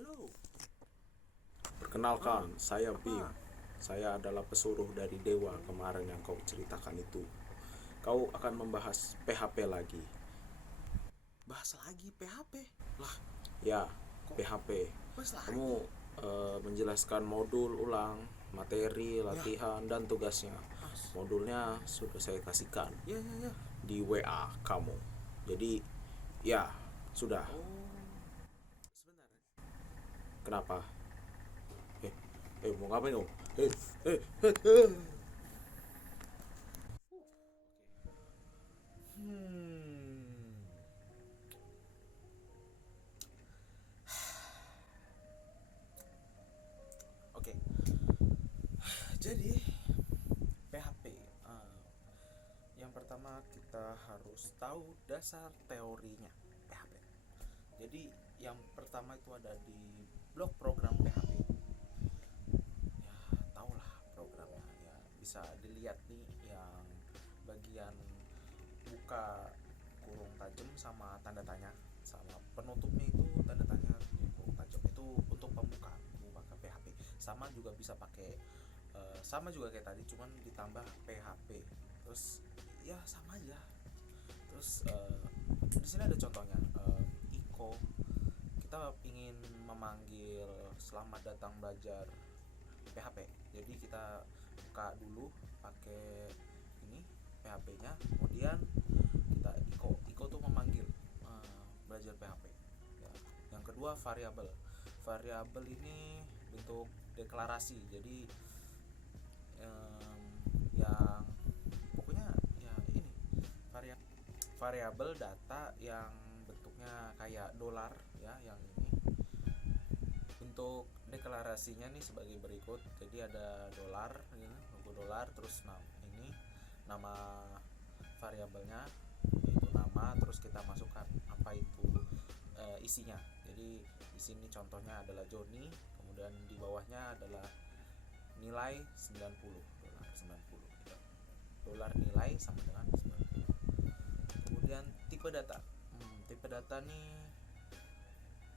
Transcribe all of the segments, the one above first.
Halo. Perkenalkan, saya Bim. Apa? Saya adalah pesuruh dari Dewa kemarin yang kau ceritakan itu. Kau akan membahas PHP lagi. Bahas lagi PHP. Lah, Ya, kok PHP. bahas Kamu lagi? menjelaskan modul ulang, materi, Ya, latihan, dan tugasnya. Mas. Modulnya sudah saya kasihkan Ya, ya, ya. di WA kamu. Jadi, ya, sudah. Oh, sebentar ya. Kenapa? Eh, mau ngapain kamu? Eh, eh, Hmm. Oke. Jadi PHP. Yang pertama kita harus tahu dasar teorinya PHP. Jadi yang pertama itu ada di blok program PHP. Ya, tahulah programnya. Ya, bisa dilihat nih yang bagian buka kurung tajam sama tanda tanya, sama penutupnya itu tanda tanya ya, kurung tajam itu untuk pembuka PHP. Sama juga bisa pakai sama juga kayak tadi, cuman ditambah PHP. Terus ya sama aja. Terus di sini ada contohnya, Iko. Kita ingin memanggil selamat datang belajar PHP. Jadi kita buka dulu pakai ini PHP-nya, kemudian kita Iko tuh memanggil belajar PHP. Ya. Yang kedua variabel. Variabel ini bentuk deklarasi. Jadi yang pokoknya ya ini variabel data yang bentuknya kayak dolar ya, yang ini bentuk deklarasinya nih sebagai berikut. Jadi ada dolar ya, logo dolar, terus ini nama variabelnya yaitu nama, terus kita masukkan apa itu isinya. Jadi di sini contohnya adalah Joni, kemudian di bawahnya adalah nilai 90 dolar, 90 gitu. Dolar nilai sama dengan 90. Kemudian tipe data. Tipe data nih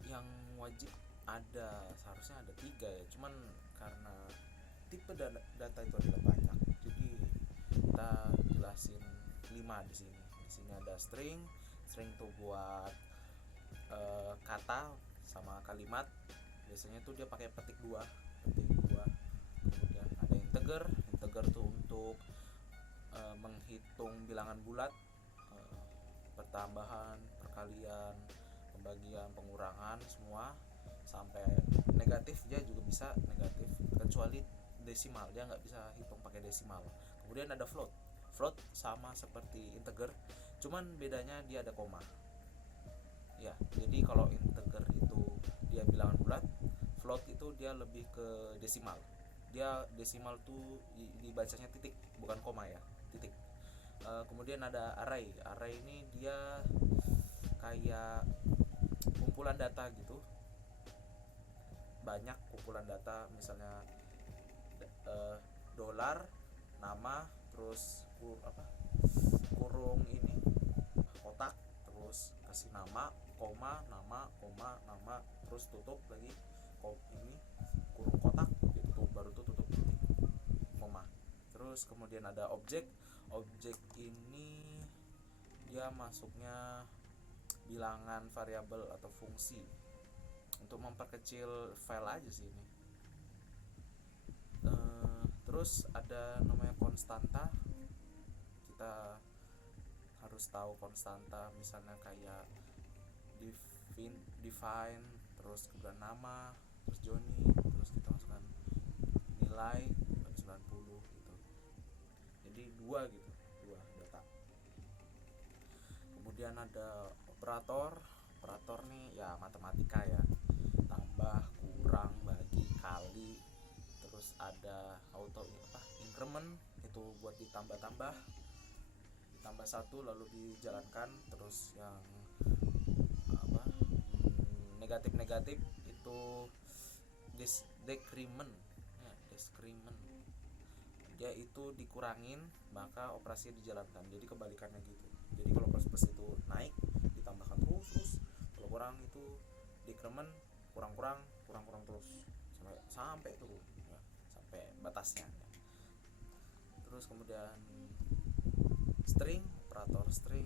yang wajib ada, seharusnya ada tiga ya, cuman karena tipe data itu adalah banyak, jadi kita jelasin 5 di sini. Di sini ada string. String tuh buat kata sama kalimat. Biasanya tuh dia pakai petik dua, petik dua. Kemudian ada integer. Integer tuh untuk menghitung bilangan bulat, eh, pertambahan, perkalian, pembagian, pengurangan, semua sampai negatif. Dia juga bisa negatif, kecuali desimal, dia nggak bisa hitung pakai desimal. Kemudian ada float. Float sama seperti integer, cuman bedanya dia ada koma. Ya, jadi kalau integer itu dia bilangan bulat, float itu dia lebih ke desimal. Dia desimal tuh dibacanya titik, bukan koma ya, titik. Kemudian ada array. Array ini dia kayak kumpulan data gitu, banyak kumpulan data, misalnya dolar, nama, terus kurung ini kotak, terus kasih nama, koma, nama, terus tutup lagi ini kurung kotak, ditutup, baru tuh tutup titik, koma. Terus kemudian ada objek. Objek ini dia masuknya bilangan variabel atau fungsi untuk memperkecil file aja sih ini. Terus ada namanya konstanta. Kita harus tahu konstanta, misalnya kayak define, terus kemudian nama, terus Joni, terus kita masukkan nilai 90 gitu. Jadi dua gitu, dua data. Kemudian ada operator. Operator nih ya matematika ya, tambah, kurang, bagi, kali. Terus ada auto increment, itu buat ditambah-tambah, ditambah satu lalu dijalankan. Terus yang negatif-negatif itu decrement ya, decrement, dia itu dikurangin maka operasinya dijalankan, jadi kebalikannya gitu. Jadi kalau plus itu naik ditambahkan terus, kalau kurang itu decrement, kurang-kurang kurang terus sampai turun ya, sampai batasnya ya. Terus kemudian string, operator string,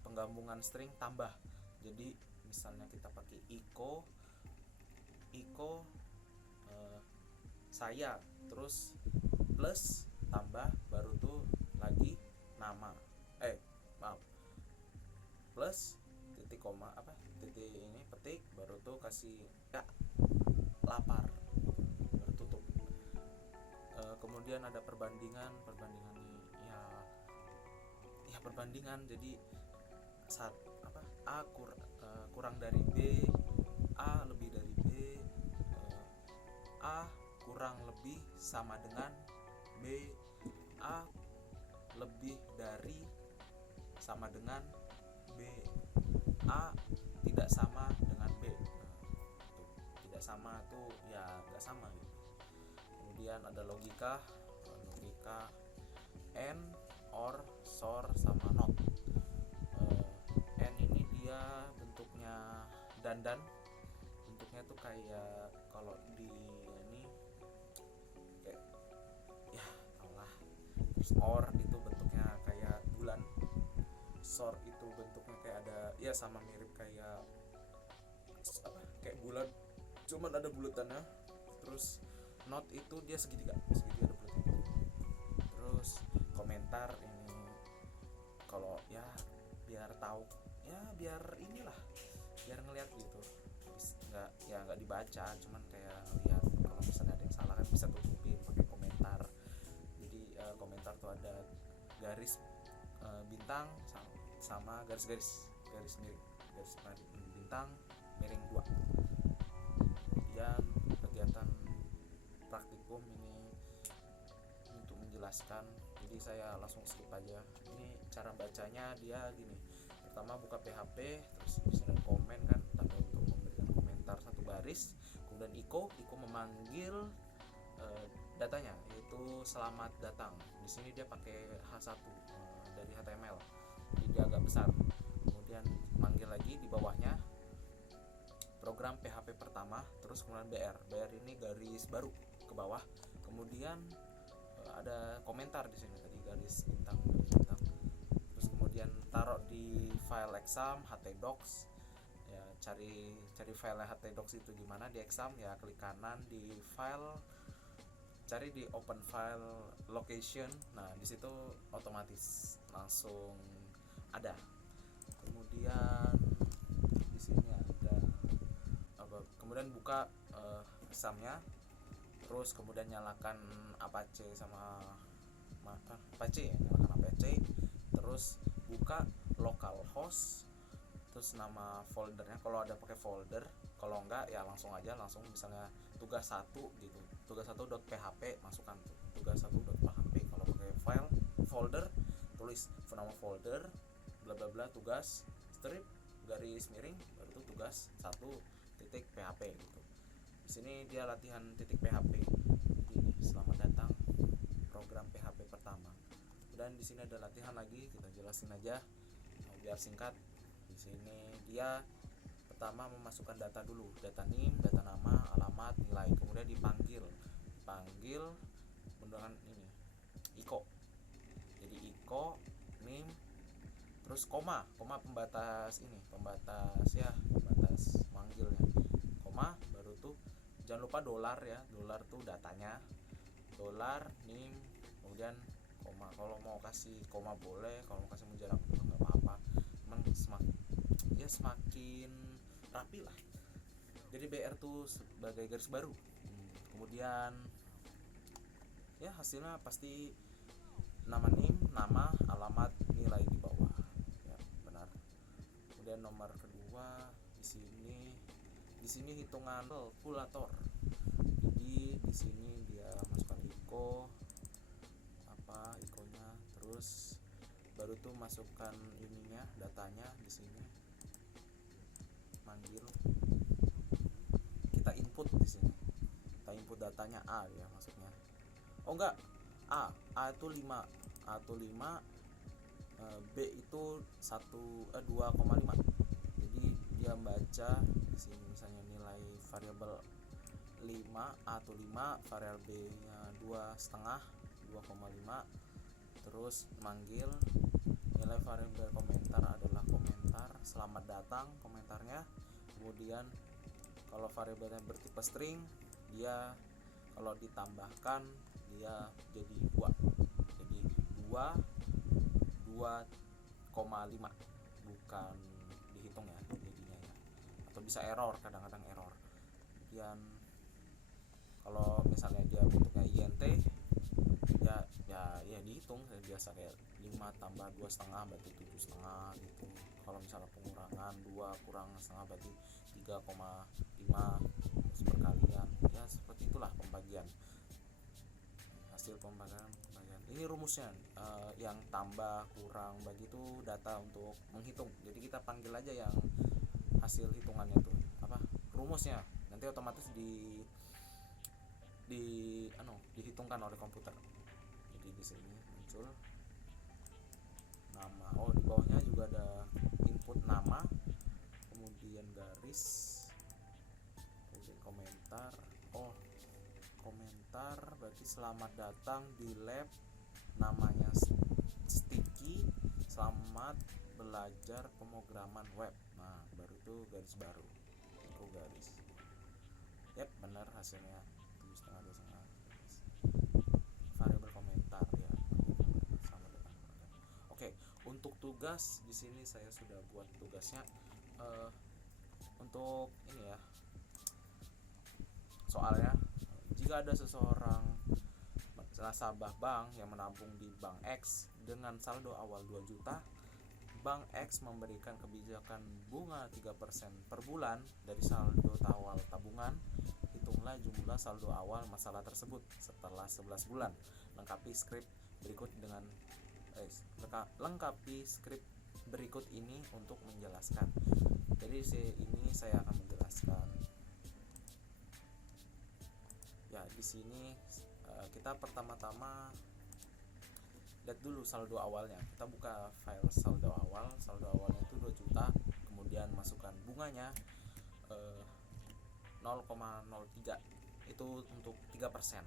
penggabungan string tambah. Jadi misalnya kita pakai echo saya, terus plus tambah, baru tuh lagi nama maaf, plus titik koma titik ini petik, baru tuh kasih ya lapar, baru tutup. Kemudian ada perbandingan nih ya perbandingan. Jadi A kurang dari B, A lebih dari B, A kurang lebih sama dengan B, A lebih dari sama dengan B, A tidak sama dengan B. Tidak sama tuh ya nggak sama gitu. Kemudian ada logika and, or, sor, sama not. And ini dia bentuknya dandan, bentuknya tuh kayak kalau di ini kayak ya tau lah. Terus or itu bentuknya kayak bulan, sor itu bentuknya kayak ada ya sama mirip kayak kayak bulan, cuman ada bulatannya. Terus not itu dia segitiga ada bulatnya. Terus komentar ini kalau ya biar tahu ya, biar inilah, biar ngeliat gitu, nggak dibaca, cuman kayak lihat kalau misalnya ada yang salah kan bisa tutupin pakai komentar. Jadi komentar tuh ada garis bintang sama garis miring, garis bintang miring 2. Kemudian kegiatan praktikum ini untuk menjelaskan, jadi saya langsung skip aja. Ini cara bacanya dia gini: pertama buka PHP, terus bisa komen kan, tanda untuk memberikan komentar 1 baris. Kemudian echo memanggil datanya, yaitu selamat datang. Di sini dia pakai H1 dari HTML, jadi dia agak besar. Kemudian manggil lagi di bawahnya program PHP pertama, terus kemudian BR ini garis baru ke bawah. Kemudian ada komentar di sini tadi, garis bintang. Terus kemudian taruh di file exam htdocs ya, cari file htdocs itu gimana di exam ya, klik kanan di file, cari di open file location. Nah di situ otomatis langsung ada. Kemudian di sini ada kemudian buka examnya, terus kemudian nyalakan Apache sama Apache ya, nyalakan Apache, terus buka localhost, terus nama foldernya kalau ada pakai folder, kalau enggak ya langsung misalnya tugas 1 gitu, tugas 1.php masukkan tugas 1.php. Kalau pakai file folder, tulis nama folder bla bla bla tugas strip garis miring, baru itu tugas 1.php gitu. Di sini dia latihan .php. Ini selamat datang program PHP pertama. Dan di sini ada latihan lagi, kita jelasin aja biar singkat. Di sini dia pertama memasukkan data dulu, data NIM, data nama, alamat, nilai. Kemudian dipanggil menggunakan ini echo. Jadi echo NIM, terus koma pembatas manggilnya, koma, baru tuh jangan lupa dolar ya, dolar tuh datanya, dolar NIM, kemudian koma. Kalau mau kasih koma boleh, kalau mau kasih menjarak nggak apa-apa, emang semakin rapi lah. Jadi BR tuh sebagai garis baru. Kemudian ya hasilnya pasti nama NIM, nama, alamat, nilai di bawah ya, benar. Kemudian nomor kedua di sini hitungan kalkulator. Jadi di sini dia masukkan ikonya, terus baru tuh masukkan ininya, datanya di sini, manggil, kita input di sini, kita input datanya A ya maksudnya. Oh enggak, A itu 5, B itu 2,5. Jadi dia baca di sini misalnya nilai variabel 5 A atau 5, variabel B nya 2,5, terus manggil nilai variabel komentar adalah komentar, selamat datang komentarnya. Kemudian kalau variabelnya bertipe string, dia kalau ditambahkan dia jadi 2, jadi 2,5, bukan dihitung ya jadinya ya, atau bisa error, kadang-kadang error. Kemudian kalau misalnya dia bentuknya int, ya dihitung biasa kayak 5 tambah 2,5 berarti 7,5 gitu. Kalau misalnya pengurangan 2 kurang setengah berarti 3,5, terus perkalian, ya seperti itulah pembagian, hasil pembagian. Ini rumusnya, yang tambah kurang bagi itu data untuk menghitung, jadi kita panggil aja yang hasil hitungannya tuh apa rumusnya, nanti otomatis dihitungkan oleh komputer. Jadi di sini muncul nama, di bawahnya juga ada input nama, kemudian garis, kemudian komentar. Komentar berarti selamat datang di lab, namanya sticky, selamat belajar pemrograman web. Nah baru itu garis baru, garis. Yap, benar hasilnya 7,5, 2,5. Variabel komentar ya. Selamat datang. Oke, untuk tugas di sini saya sudah buat tugasnya. Untuk ini ya, soalnya jika ada seseorang nasabah bank yang menabung di Bank X dengan saldo awal 2 juta, Bank X memberikan kebijakan bunga 3% per bulan dari saldo awal tabungan. Hitunglah jumlah saldo awal masalah tersebut setelah 11 bulan. Lengkapi skrip berikut ini untuk menjelaskan. Jadi ini saya akan menjelaskan. Ya, di sini kita pertama-tama lihat dulu saldo awalnya. Kita buka file saldo awal. Saldo awalnya itu 2 juta. Kemudian masukkan bunganya 0,03. Itu untuk 3%.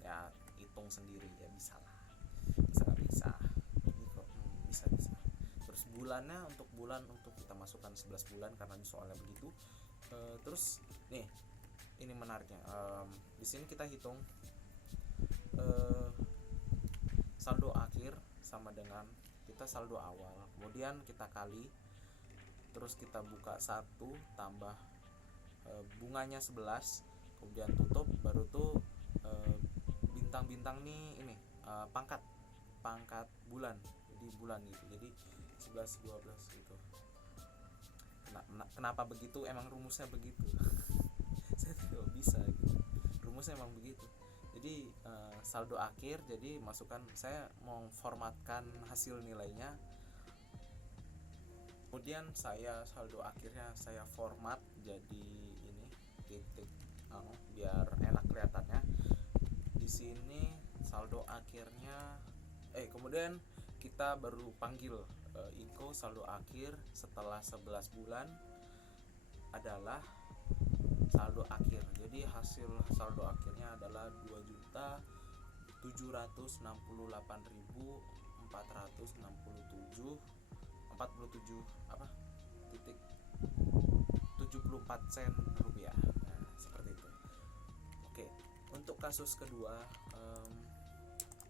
Ya, hitung sendiri ya, bisa lah. Bisa nggak bisa? Ini kok bisa. Terus bulannya, untuk kita masukkan 11 bulan karena di soalnya begitu. Terus nih, ini menariknya. Di sini kita hitung saldo akhir sama dengan kita saldo awal, kemudian kita kali, terus kita buka 1 tambah bunganya 11, kemudian tutup, baru tuh bintang-bintang nih ini pangkat bulan, jadi bulan gitu, jadi 11, 12 gitu. Kenapa begitu? Emang rumusnya begitu. Saya tidak bisa gitu, rumusnya emang begitu. Jadi saldo akhir, jadi masukkan, saya mau formatkan hasil nilainya, kemudian saldo akhirnya saya format jadi ini titik, biar enak kelihatannya. Di sini saldo akhirnya, kemudian kita baru panggil echo saldo akhir setelah 11 bulan adalah saldo akhir. Jadi hasil saldo akhirnya adalah 2.768.467 titik 74 sen rupiah. Nah, seperti itu. Oke, untuk kasus kedua,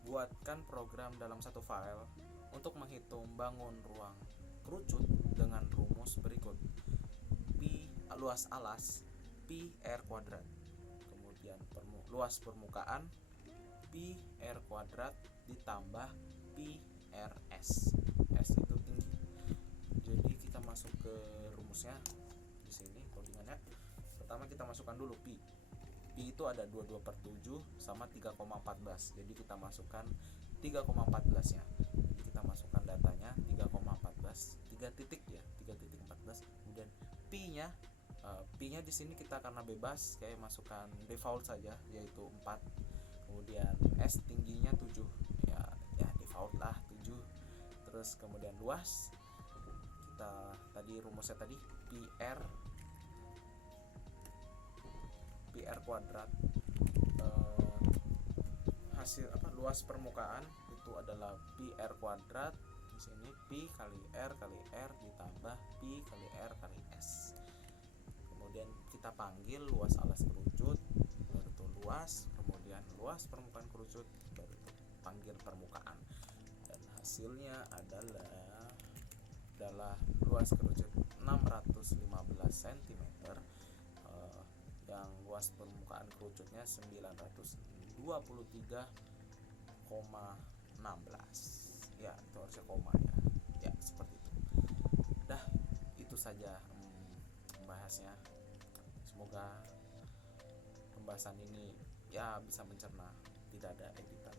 buatkan program dalam satu file untuk menghitung bangun ruang kerucut dengan rumus berikut: pi luas alas pi r kuadrat, kemudian luas permukaan pi r kuadrat ditambah pi rs. S itu tinggi. Jadi kita masuk ke rumusnya di sini, codingannya. Pertama kita masukkan dulu pi itu ada 22/7 sama 3,14. Jadi kita masukkan 3,14 nya. Jadi kita masukkan datanya 3,14, 3 titik ya, 3.14. Kemudian pi-nya di sini kita karena bebas kayak masukkan default saja, yaitu 4. Kemudian S tingginya 7. Ya default lah 7. Terus kemudian luas, kita tadi rumusnya tadi pi PR kuadrat. Hasil luas permukaan itu adalah PR kuadrat. Di sini Pi kali R ditambah Pi kali R kali S. Kemudian kita panggil luas alas kerucut, baru itu luas, kemudian luas permukaan kerucut, baru itu panggil permukaan. Dan hasilnya adalah luas kerucut 615 cm, yang luas permukaan kerucutnya 923,16. Ya, itu harusnya koma ya. Ya, seperti itu. Dah, itu saja membahasnya. Semoga pembahasan ini ya bisa mencerna, tidak ada editan.